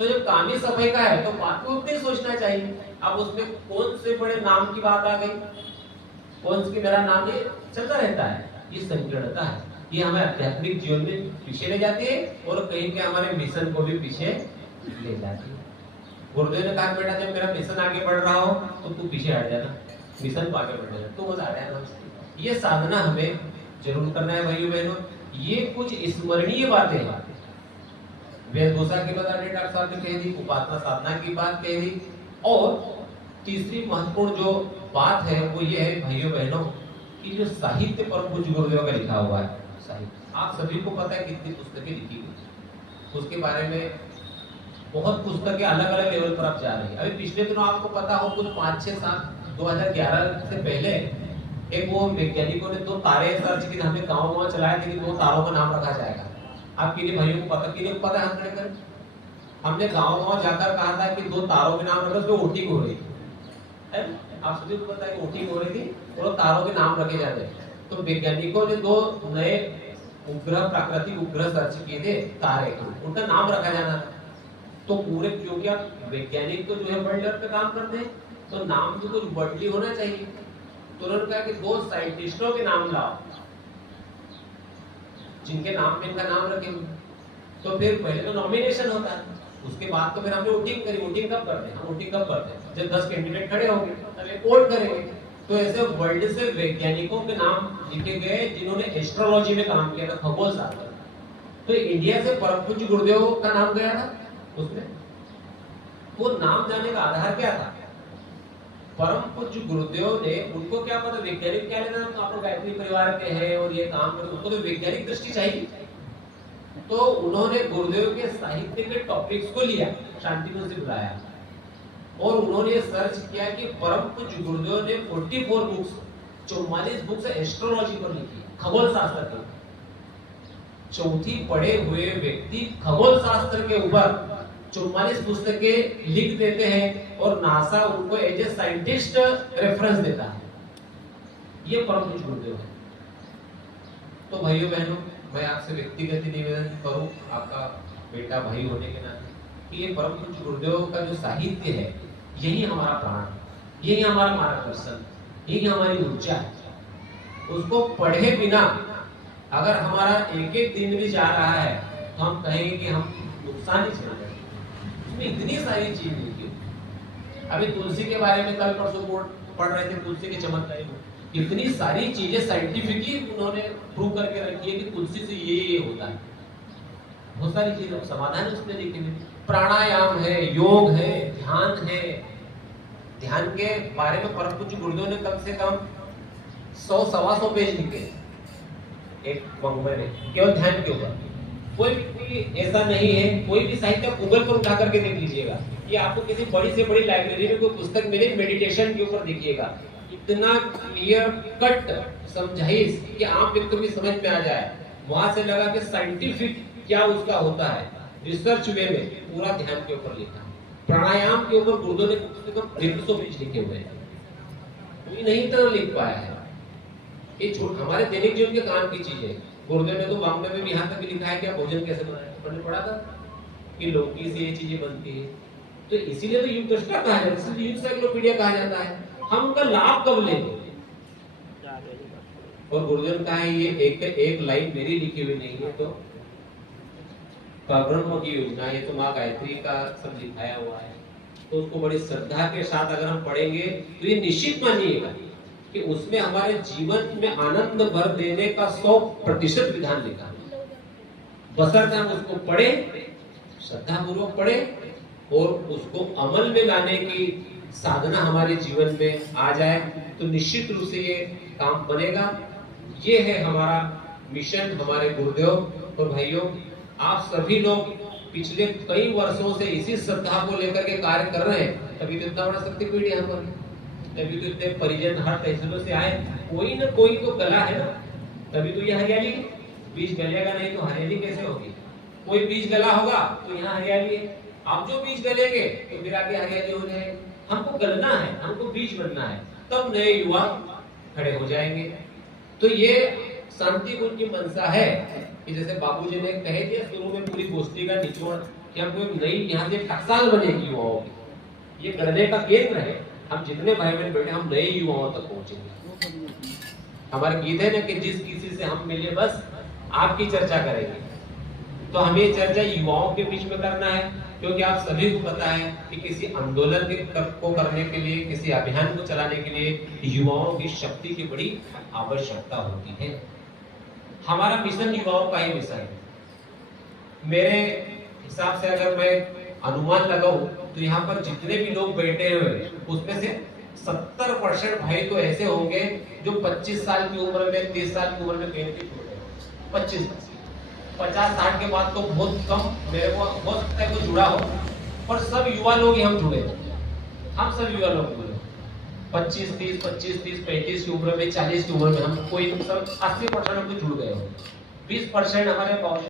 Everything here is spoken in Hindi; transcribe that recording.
तो जब काम ही सफाई का है तो बात को उतने सोचना चाहिए। अब उसमें कौन से बड़े नाम की बात आ गई, कौन सी मेरा नाम, ये चलता रहता है। ये संकीर्णता है, ये हमें आध्यात्मिक जीवन में पीछे ले जाती है और कहीं के हमारे मिशन को भी पीछे ले जाती है। गुरुदेव ने कहा बेटा जब मेरा मिशन आगे बढ़ रहा हो तो तू पीछे हट जाना, मिशन को आगे बढ़ जाना, तू बस आ जाना। ये साधना हमें जरूर करना है भाइयों बहनों। ये कुछ स्मरणीय बातें हैं। वेशभूषा की बात डॉक्टर साहब ने कह दी, उपासना साधना की बात कह दी, और तीसरी महत्वपूर्ण जो बात है वो ये है भाइयों बहनों कि जो साहित्य पर पूज्य गुरुदेव का लिखा हुआ है, साहित्य आप सभी को पता है कितनी पुस्तकें लिखी हुई, उसके बारे में बहुत पुस्तकें अलग अलग लेवल पर आप जा रही है। अभी पिछले दिनों आपको पता हो कुछ 5-6 साल 2011 से पहले एक वो वैज्ञानिकों ने 2 तारे सर्च की, हमने गाँव चलाया थे कि 2 तारों का नाम रखा जाएगा। आप किन्हीं भाइयों को पता, किन्हीं को पता है? हमने गाँव जाकर कहा था कि 2 तारों के नाम रखे, उसमें वोटिंग हो रही है। आप सभी को पता है कि वोटिंग हो रही थी और तारों के नाम रखे जाते हैं। तो वैज्ञानिकों ने 2 नए उपग्रह, प्राकृतिक उपग्रह सर्च किए थे तारे के, उनका नाम रखा जाना था। तो पूरे क्योंकि वैज्ञानिक तो जो है वर्ल्ड लेवल पे काम करते हैं, तो नाम तो कुछ वर्ल्डली होना चाहिए। तो उन्होंने कहा कि 2 साइंटिस्टों के नाम लाओ जिनके नाम पे इनका नाम रखेंगे। तो फिर पहले तो नॉमिनेशन होता है, उसके बाद तो फिर हमने वोटिंग करी। वोटिंग कब करते हैं? हम वोटिंग कब करते हैं? जब 10 कैंडिडेट खड़े होंगे तब एक वोट करेंगे। तो ऐसे वर्ल्ड से वैज्ञानिकों के नाम लिखे गए जिन्होंने एस्ट्रोलॉजी में काम किया था, खगोल शास्त्र। तो इंडिया से परम पूज्य गुरुदेव का नाम गया था उसमें। वो नाम जाने का आधार क्या था? परम पूज्य गुरुदेव ने, उनको क्या पता वैज्ञानिक क्या लेना, तो आप लोग गायत्री परिवार के हैं और ये काम कर, उनको तो वैज्ञानिक दृष्टि चाहिए। तो उन्होंने गुरुदेव के साहित्य के टॉपिक्स को लिया, शांतिकुंज से बुलाया और उन्होंने सर्च किया कि परम पूज्य गुरुदेव ने 44 बुक्स, 44 बुक्स एस्ट्रोलॉजी पर लिखी, खगोल शास्त्र के। चौथी पढ़े हुए व्यक्ति खगोल शास्त्र के ऊपर 44 पुस्तकें लिख देते हैं और नासा उनको एज ए साइंटिस्ट रेफरेंस देता है। ये परम पूज्य गुरुदेव है। तो भाइयों बहनों, मैं आपसे व्यक्तिगत निवेदन करूं, आपका बेटा भाई होने के नाते, कि ये परम पूज्य गुरुदेव का जो साहित्य है यही हमारा प्राण, यही हमारा मार्गदर्शन, यही हमारी ऊर्जा है। उसको पढ़े बिना अगर हमारा एक दिन भी जा रहा है तो हम कहेंगे कि हम नुकसान ही झेल रहे हैं। उसमें इतनी सारी चीज लिखी। अभी तुलसी के बारे में कल परसों पढ़ रहे थे, तुलसी के चमत्कार, इतनी सारी चीजें साइंटिफिकली उन्होंने प्रूव करके रखी है कि तुलसी से ये होता है। बहुत सारी चीजें समाधान उसमें लिखे हुए, प्राणायाम है, योग है, ध्यान है। ध्यान के बारे में परम पूज्य गुरुदेव ने कम से कम 100-125 पेज लिखे एक वाङ्मय में, केवल ध्यान के ऊपर। कोई ऐसा नहीं है, कोई भी साहित्य गूगल पर उठा करके देख लीजिएगा, ये आपको किसी बड़ी से बड़ी लाइब्रेरी में कोई पुस्तक मिले मेडिटेशन के ऊपर देखिएगा, इतना क्लियर कट समझाइश कि आम व्यक्ति को भी समझ में आ जाए। वहां से लगा कि साइंटिफिक क्या उसका होता है, रिसर्च वे में पूरा ध्यान के ऊपर लिखा। प्राणायाम के ऊपर गुरुदेव ने कम से कम 150 पेज लिखे हुए हैं, कोई नहीं इतना लिख पाया है। ये हमारे दैनिक जीवन के काम की चीज है। गुरुदेव ने तो वाङ्मय में भी यहाँ तक लिखा है कि आप भोजन कैसे बनाएं, आपने पढ़ा था कि लौकी से ये चीजें बनती है। तो इसीलिए तो युग दृष्टा कहा जाता है, युग साइक्लोपीडिया कहा जाता है। हम उनका लाभ कब लेंगे? और गुरुदेव का है ये एक लाइन मेरी लिखी हुई नहीं है, तो ब्रह्म की योजना, ये तो माँ गायत्री का सब लिखाया हुआ है। तो उसको बड़ी श्रद्धा के साथ अगर हम पढ़ेंगे तो ये निश्चित मानिएगा कि उसमें हमारे जीवन में आनंद भर देने का 100% विधान लिखा है। बशर्ते हम उसको पढ़े, श्रद्धा पूर्वक पढ़े और उसको अमल में लाने की साधना हमारे जीवन में आ जाए तो निश्चित रूप से ये काम बनेगा। ये है हमारा मिशन, हमारे गुरुदेव। और भाइयों, आप सभी लोग पिछले कई वर्षों से इसी श्रद्धा को लेकर के कार्य कर रहे हैं, तभी तो इतना बड़ा शक्तिपीठ यहाँ पर, तभी तो इतने परिजन हर तहसीलों से आए। कोई न कोई तो गला है ना, तभी तो ये हरियाली। बीज गलेगा नहीं तो हरियाली कैसे होगी? कोई बीज गला होगा तो यहाँ हरियाली है। आप जो बीज गलेंगे तो फिर आगे हरियाली हो जाएगी। हमको गलना है, हमको बीज बनना है, तब नए युवा खड़े हो जाएंगे। तो ये शांति कुंज की मंशा है कि जैसे बाबूजी ने कह दिया शुरू में पूरी गोष्ठी का निचोड़ कि हम कोई नई यहाँ से टकसाल बनेगी युवाओं की, ये गढ़ने का केंद्र है। हम जितने भाई बहन बैठे हम नए युवाओं तक पहुंचेंगे। हमारा गीत है ना कि जिस किसी से हम मिले बस आपकी चर्चा करेंगे। तो हमें ये चर्चा युवाओं के बीच में करना है, क्योंकि आप सभी को पता है कि किसी आंदोलन को करने के लिए, किसी अभियान को चलाने के लिए युवाओं की शक्ति की बड़ी आवश्यकता होती है। हमारा मिशन युवाओं का ही मिशन है। मेरे हिसाब से अगर मैं अनुमान लगाऊं तो यहाँ पर जितने भी लोग बैठे हुए उसमें से 70% भाई तो ऐसे होंगे जो 25 साल की उम्र में, 30 साल की उम्र में कहीं छोड़ गए। 50-60 के बाद तो बहुत कम, मेरे को हो सकता है कोई जुड़ा हो, पर सब युवा लोग ही हम जुड़े। हम सब युवा लोग जुड़े 25-30, 25-30, 35 की उम्र में, 40 की उम्र में हम कोई सब 80% हम जुड़ गए हो। 20% हमारे